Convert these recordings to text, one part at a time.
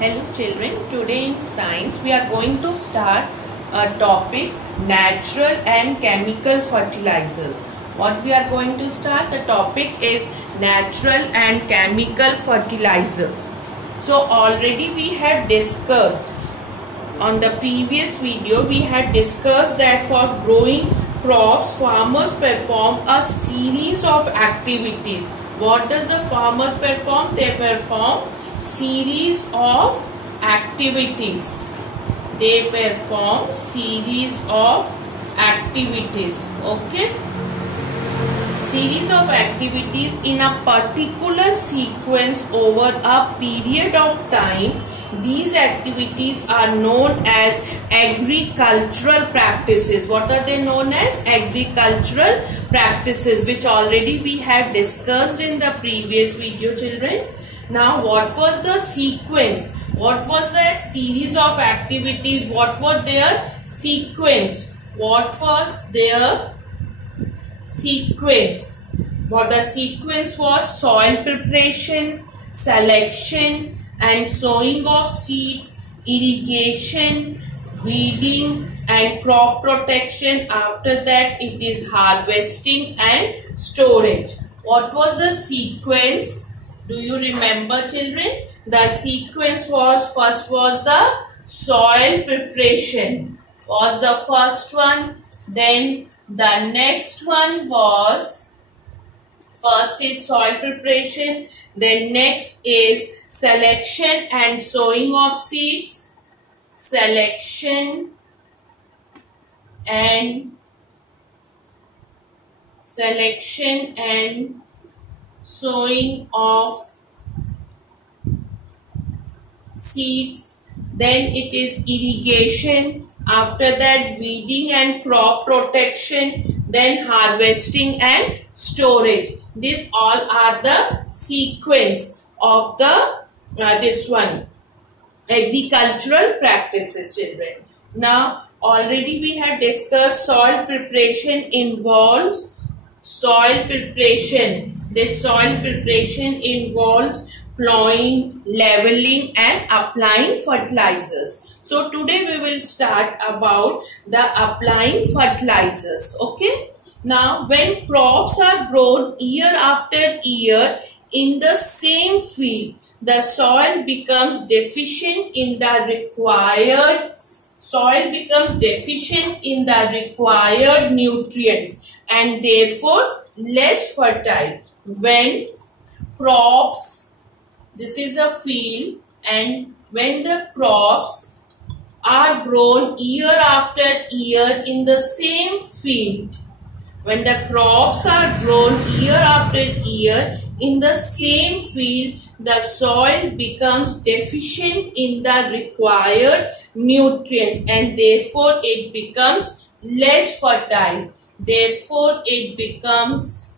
Hello children, today in science we are going to start a topic natural and chemical fertilizers. What we are going to start, the topic is natural and chemical fertilizers. So already we have discussed on the previous video, we had discussed that for growing crops farmers perform a series of activities. What does the farmers perform? They perform series of activities. They perform series of activities. Okay. Series of activities in a particular sequence over a period of time. These activities are known as agricultural practices. What are they known as? Agricultural practices, which already we have discussed in the previous video, children. Now, what was the sequence? What was that series of activities? What was their sequence? What was their sequence? What the sequence was: soil preparation, selection and sowing of seeds, irrigation, weeding and crop protection. After that it is harvesting and storage. What was the sequence? Do you remember, children? The sequence was, first was the soil preparation, was the first one. Then the next one was, first is soil preparation, then next is selection and sowing of seeds, selection and sowing of seeds. Then it is irrigation. After that, weeding and crop protection. Then harvesting and storage. These all are the sequence of the this one, agricultural practices, children. Now already we have discussed soil preparation involves soil preparation. This soil preparation involves plowing, leveling and applying fertilizers. So today we will start about the applying fertilizers. Okay. Now when crops are grown year after year in the same field, the soil becomes deficient in the required nutrients and therefore less fertile. When crops, this is a field, and when the crops are grown year after year in the same field, when the crops are grown year after year in the same field, the soil becomes deficient in the required nutrients and therefore it becomes less fertile. Therefore it becomes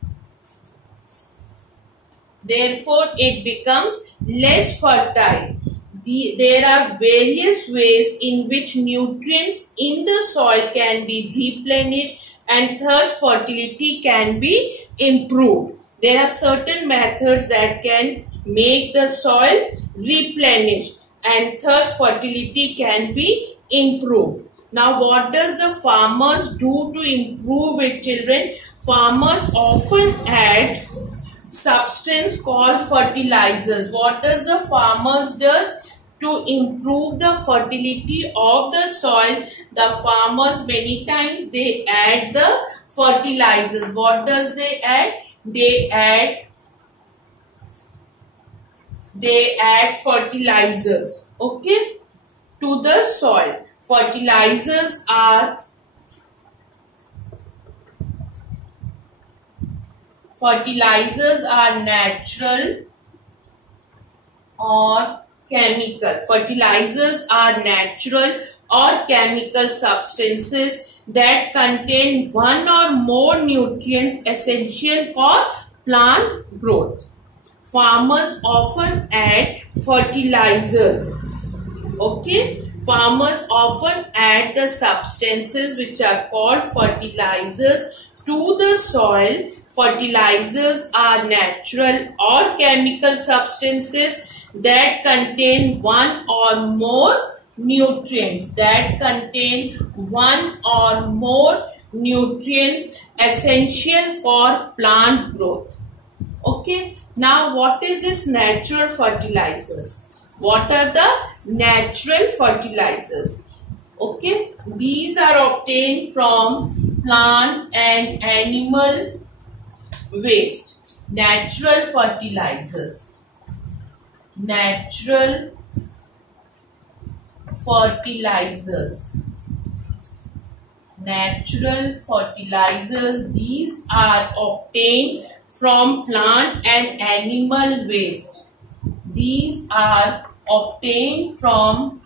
less fertile. There are various ways in which nutrients in the soil can be replenished and thus fertility can be improved. There are certain methods that can make the soil replenished and thus fertility can be improved. Now what does the farmers do to improve it, children? Farmers often add substance called fertilizers. What does the farmers does to improve the fertility of the soil? The farmers many times they add the fertilizers. What does they add? They add fertilizers, okay, to the soil. Fertilizers are natural or chemical. Fertilizers are natural or chemical substances that contain one or more nutrients essential for plant growth. Farmers often add fertilizers. Okay. Farmers often add the substances which are called fertilizers to the soil. Fertilizers are natural or chemical substances that contain one or more nutrients, essential for plant growth. Okay. Now, what is this natural fertilizers? What are the natural fertilizers? Okay. These are obtained from plant and animal waste. Natural fertilizers. Natural fertilizers. Natural fertilizers. These are obtained from plant and animal waste. These are obtained from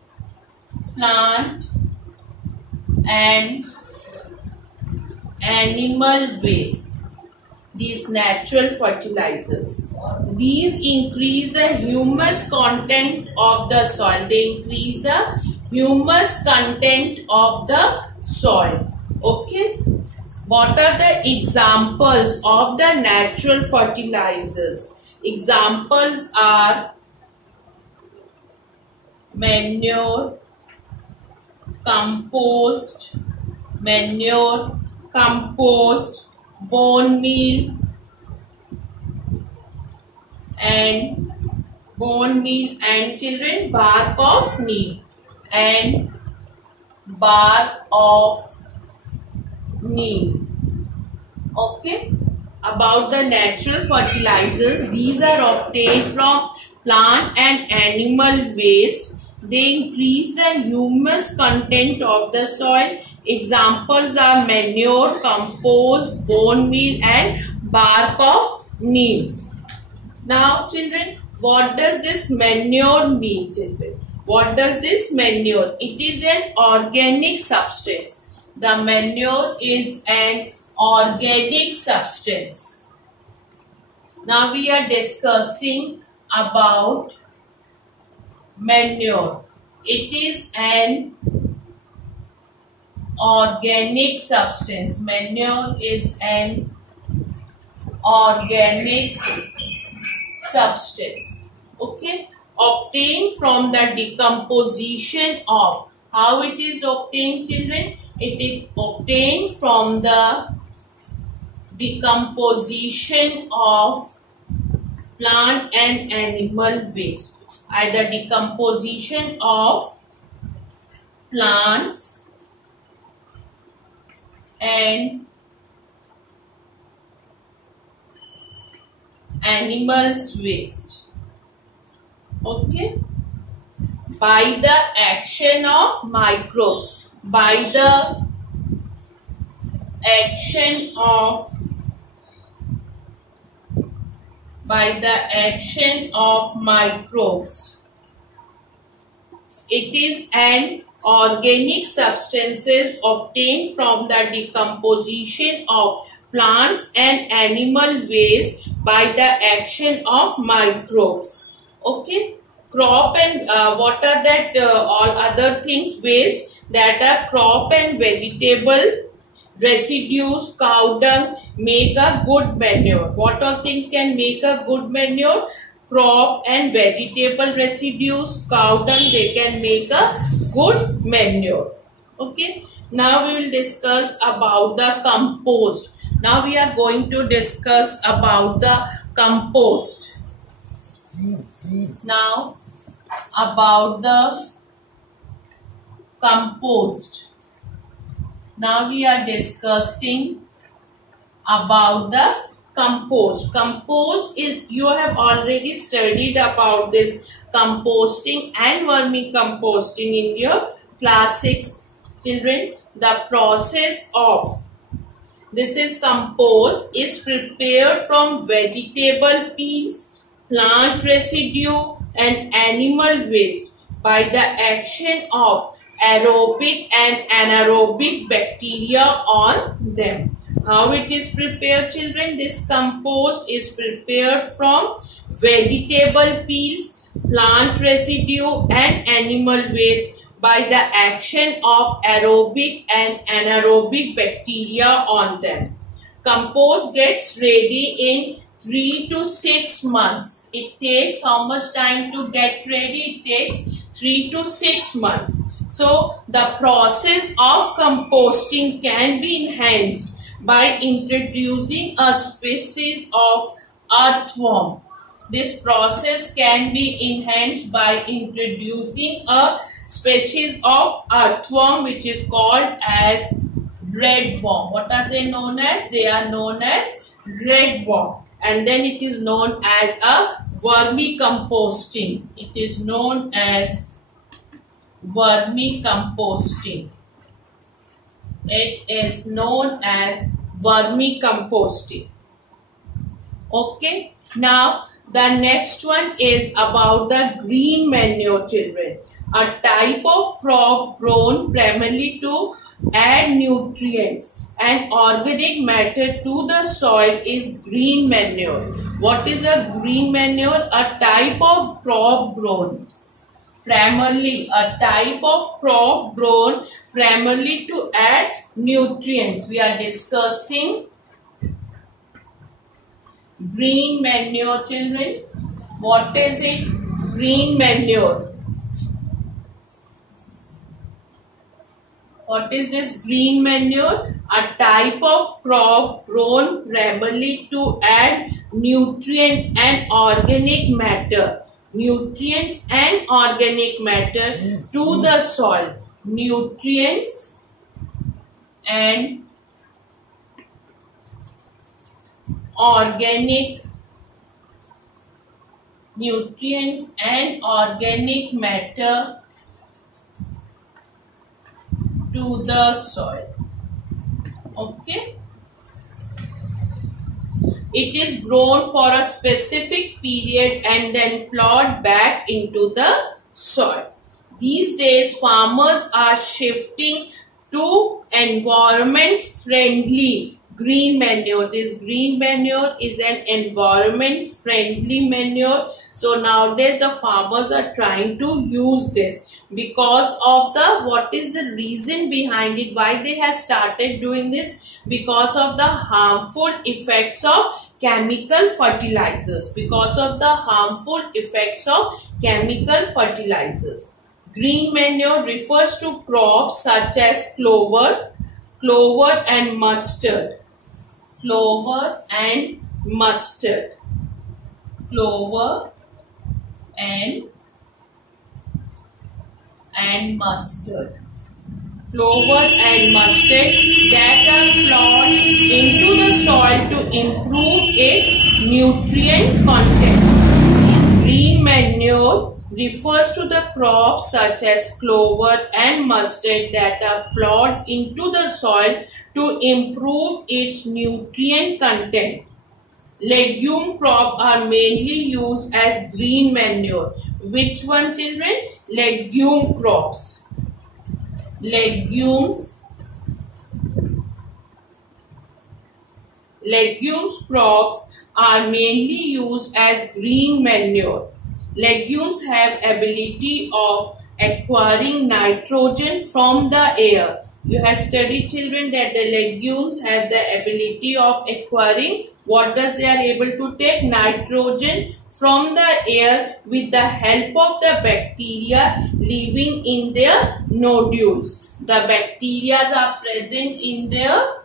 plant and animal waste. These natural fertilizers. These increase the humus content of the soil. They increase the humus content of the soil. Okay. What are the examples of the natural fertilizers? Examples are manure, compost, bone meal and children, bark of neem and bark of neem. Okay. About the natural fertilizers, these are obtained from plant and animal waste. They increase the humus content of the soil. Examples are manure, compost, bone meal and bark of neem. Now children, what does this manure mean, children? What does this manure? It is an organic substance. The manure is an organic substance. Now we are discussing about manure. It is an organic substance. Manure is an organic substance. Okay. Obtained from the decomposition of. How it is obtained, children? It is obtained from the decomposition of plant and animal waste. Either decomposition of plants and animals waste. Okay. By the action of microbes. By the action of microbes. It is an organic substances obtained from the decomposition of plants and animal waste by the action of microbes. Okay. Crop and what are that all other things waste? That are crop and vegetable residues, cow dung make a good manure. What all things can make a good manure? Crop and vegetable residues, cow dung, they can make a good manure. Okay. Now we will discuss about the compost. Now we are going to discuss about the compost. Now about the compost. Now we are discussing about the compost. Compost is, you have already studied about this composting and vermicomposting in your class 6, children. The process of this is compost is prepared from vegetable peels, plant residue and animal waste by the action of aerobic and anaerobic bacteria on them. How it is prepared, children? This compost is prepared from vegetable peels, plant residue and animal waste by the action of aerobic and anaerobic bacteria on them. Compost gets ready in 3 to 6 months. It takes how much time to get ready? It takes 3 to 6 months. So the process of composting can be enhanced by introducing a species of earthworm. This process can be enhanced by introducing a species of earthworm which is called as redworm. What are they known as? They are known as redworm. And then it is known as a vermicomposting. It is known as vermicomposting. It is known as vermicomposting. Okay. Now the next one is about the green manure, children. A type of crop grown primarily to add nutrients and organic matter to the soil is green manure. What is a green manure? A type of crop grown primarily, primarily to add nutrients. We are discussing green manure, children. What is it? Green manure. What is this green manure? A type of crop grown primarily to add nutrients and organic matter. Nutrients and organic matter to the soil. Nutrients and organic matter to the soil. Okay. It is grown for a specific period and then plowed back into the soil. These days farmers are shifting to environment friendly green manure. This green manure is an environment friendly manure. So nowadays the farmers are trying to use this because of the, what is the reason behind it, why they have started doing this? Because of the harmful effects of chemical fertilizers. Because of the harmful effects of chemical fertilizers. Green manure refers to crops such as clover and mustard. Clover and mustard. Clover and mustard. Clover and mustard that are plowed into the soil to improve its nutrient content. This green manure refers to the crops such as clover and mustard that are plowed into the soil to improve its nutrient content. Legume crops are mainly used as green manure. Which one, children? Legume crops. Legumes crops are mainly used as green manure. Legumes have ability of acquiring nitrogen from the air. You have studied, children, that the legumes have the ability of acquiring, what does they are able to take? Nitrogen from the air with the help of the bacteria living in their nodules. The bacteria are present in their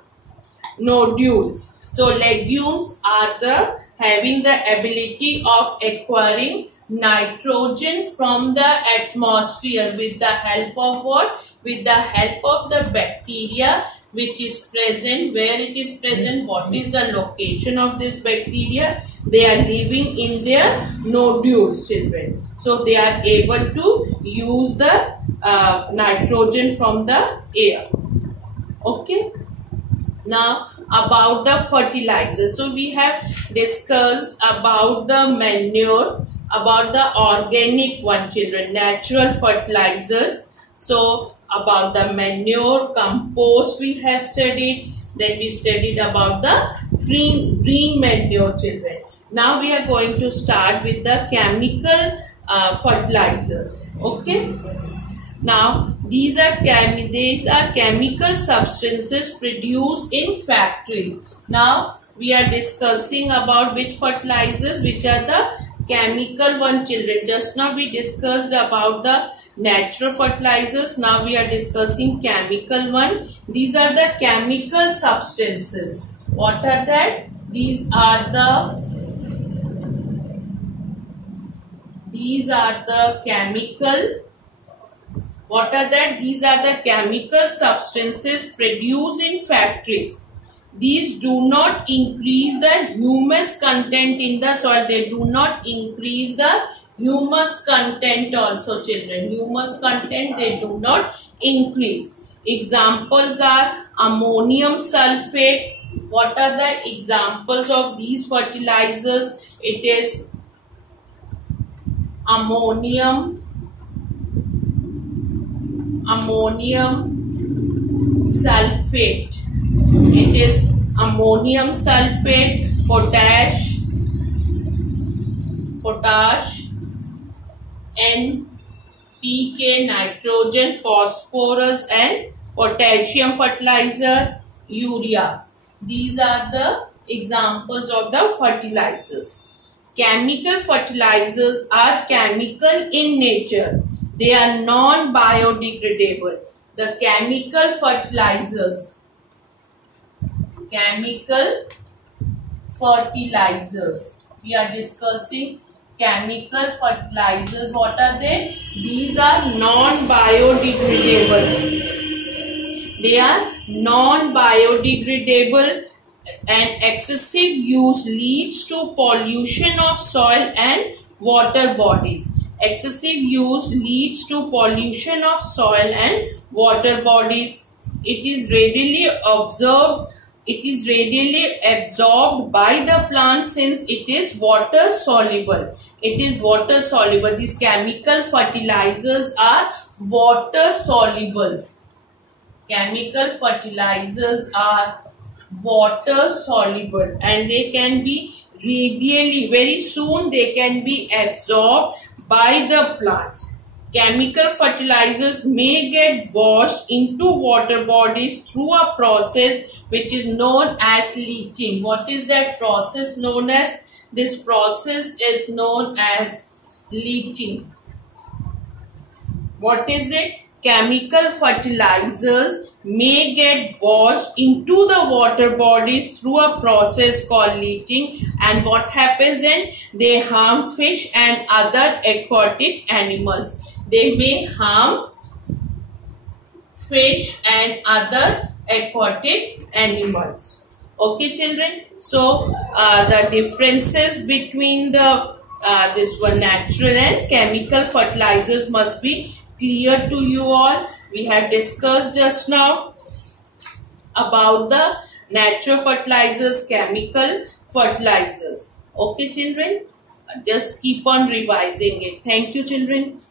nodules. So legumes are having the ability of acquiring nitrogen from the atmosphere with the help of what? With the help of the bacteria which is present. Where it is present? What is the location of this bacteria? They are living in their nodules, children. So they are able to use the nitrogen from the air. Okay. Now about the fertilizer. So we have discussed about the manure, about the organic one, children, natural fertilizers. So about the manure, compost we have studied. Then we studied about the green manure, children. Now we are going to start with the chemical fertilizers. Okay. Now these are chemical substances produced in factories. Now we are discussing about which fertilizers, which are the chemical one, children. Just now we discussed about the natural fertilizers. Now we are discussing chemical one. These are the chemical substances. What are that? These are the chemical. What are that? These are the chemical substances produced in factories. These do not increase the humus content in the soil. They do not increase the humus content also, children. Humus content they do not increase. Examples are ammonium sulfate. What are the examples of these fertilizers? It is ammonium sulfate. It is ammonium sulfate, potash, NPK, nitrogen, phosphorus and potassium fertilizer, urea. These are the examples of the fertilizers. Chemical fertilizers are chemical in nature. They are non-biodegradable. The chemical fertilizers, we are discussing chemical fertilizers. What are they? These are non-biodegradable. They are non-biodegradable, and excessive use leads to pollution of soil and water bodies. Excessive use leads to pollution of soil and water bodies. It is readily absorbed by the plant since it is water soluble. These chemical fertilizers are water soluble. Chemical fertilizers are water soluble, and they can be radially, very soon they can be absorbed by the plants. Chemical fertilizers may get washed into water bodies through a process which is known as leaching. What is that process known as? This process is known as leaching. What is it? Chemical fertilizers may get washed into the water bodies through a process called leaching, and what happens then? They harm fish and other aquatic animals. They may harm fish and other aquatic animals. Okay, children. So the differences between the natural and chemical fertilizers must be clear to you all. We have discussed just now about the natural fertilizers, chemical fertilizers. Okay, children. Just keep on revising it. Thank you, children.